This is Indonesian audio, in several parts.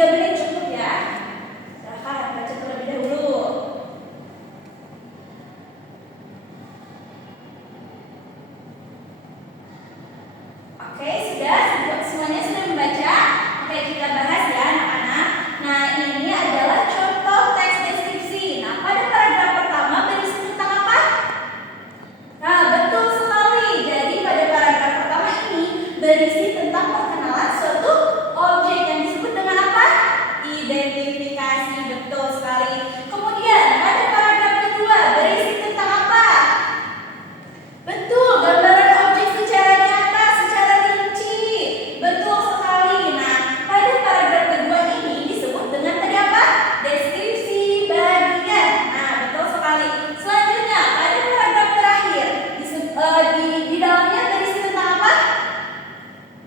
3 menit cukup ya. Silahkan baca terlebih dahulu. Oke, sudah semuanya sudah membaca? Oke, kita bahas ya anak-anak. Nah, ini adalah contoh teks deskripsi. Nah, pada paragraf pertama berisi tentang apa? Nah, betul sekali. Jadi pada paragraf pertama ini berisi tentang perkenalan suatu objek yang disebut dengan apa? Identifikasi. Betul sekali. Kemudian pada paragraf kedua berisi tentang apa? Betul, gambaran objek secara nyata, secara rinci. Betul sekali. Nah, pada paragraf kedua ini disebut dengan tadi apa? Deskripsi bagian. Nah, betul sekali. Selanjutnya, pada paragraf terakhir di dalamnya berisi tentang apa?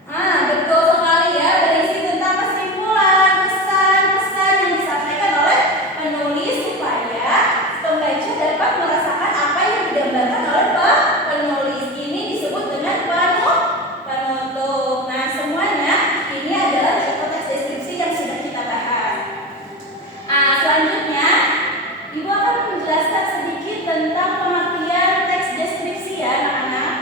Nah, betul sekali ya, berisi tentang kesimpulan, pesan-pesan yang disampaikan oleh penulis supaya pembaca dapat merasakan apa yang digambarkan oleh penulis. Ini disebut dengan penutup. Nah, semuanya ini adalah contoh teks deskripsi yang sudah kita bahas. Selanjutnya, Ibu akan menjelaskan sedikit tentang pengertian teks deskripsi ya, anak-anak.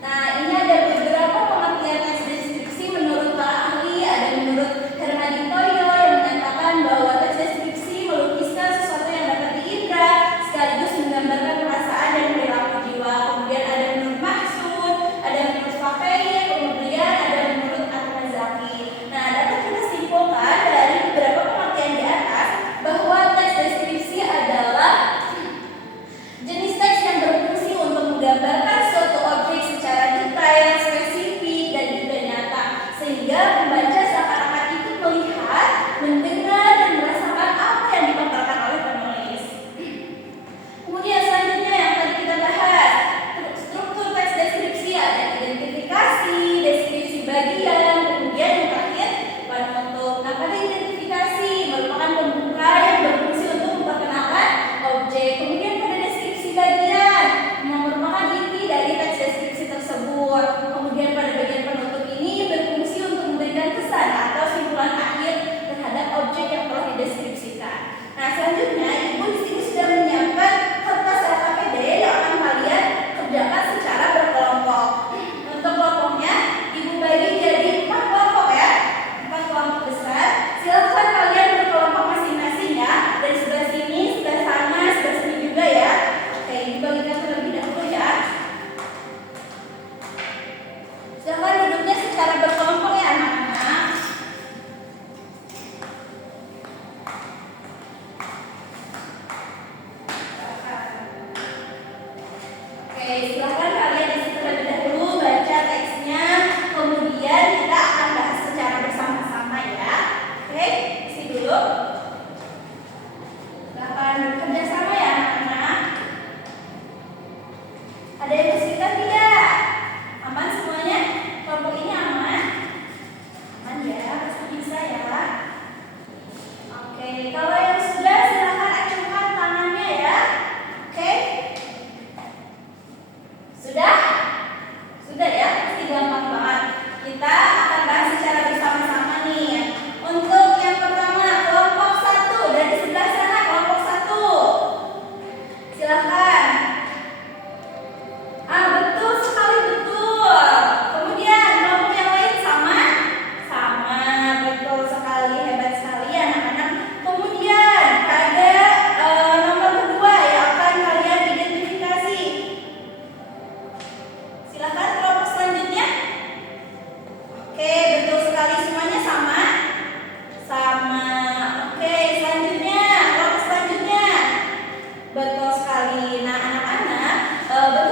Nah, ini ada beberapa pengertian teks deskripsi menurut para ahli. Ada menurut Hermann Toyo yang menyatakan bahwa teks deskripsi melukiskan sesuatu yang dapat diindra sekaligus menggambarkan perasaan dan perilaku jiwa. Kemudian ada menurut Mahsud, ada menurut Fafei, kemudian ada menurut At-Tazaki. Nah, dapat kita simpulkan dari beberapa pengertian di atas bahwa teks deskripsi adalah jenis teks yang berfungsi untuk menggambarkan suatu objek secara detail, spesifik, dan juga nyata, sehingga pembaca seakan-akan ikut melihat, mendengar, dan merasakan apa yang dipaparkan oleh penulis. Kemudian selanjutnya yang tadi kita bahas, struktur teks deskripsi ada identifikasi, deskripsi bagian, kemudian yang terakhir penutup. Nah, pada identifikasi merupakan pembuka yang berfungsi untuk memperkenalkan objek. Kemudian pada deskripsi bagian merupakan inti dari teks deskripsi tersebut. Kemudian pada bagian penutup ini berfungsi untuk memberikan kesan atau simpulan akhir terhadap objek yang telah dideskripsikan. Nah, selanjutnya Ibu di sini sudah menyiapkan kertas LKPD yang akan kalian kerjakan secara berkelompok. Untuk kelompoknya Ibu bagi jadi 4 kelompok ya, 4 kelompok besar. Silakan kalian berkelompok masing-masing ya. Dari sebelah sini, sebelah sana, sebelah sini juga ya. Oke, dibagikan terlebih dahulu ya. Silakan duduknya secara berkelompok ya anak-anak. Oke, silakan kalian isi terlebih dahulu, baca teksnya, kemudian kita akan bahas secara bersama-sama ya. Oke, isi dulu. Silakan bekerja sama ya anak-anak. Ada yang kesulitan tidak? Aman semuanya? Kelompok ini aman? Aman ya, pasti bisa ya. Oke, kalau yang sudah silakan acungkan tangannya ya. Oke? Sudah? Sudah ya, pasti gampang banget. Kita akan bahas secara bersama-sama nih. Untuk yang pertama, kelompok 1 dari sebelah sana, kelompok 1. Silakan. Betul sekali, betul. Kemudian kelompok yang lain sama? Sama, betul sekali, hebat sekali anak-anak. Kemudian pada nomor kedua yang akan kalian identifikasi. Silakan kelompok selanjutnya. Oke, betul sekali, semuanya sama? Sama. Oke, selanjutnya, kelompok selanjutnya. Betul sekali. Nah, anak-anak, betul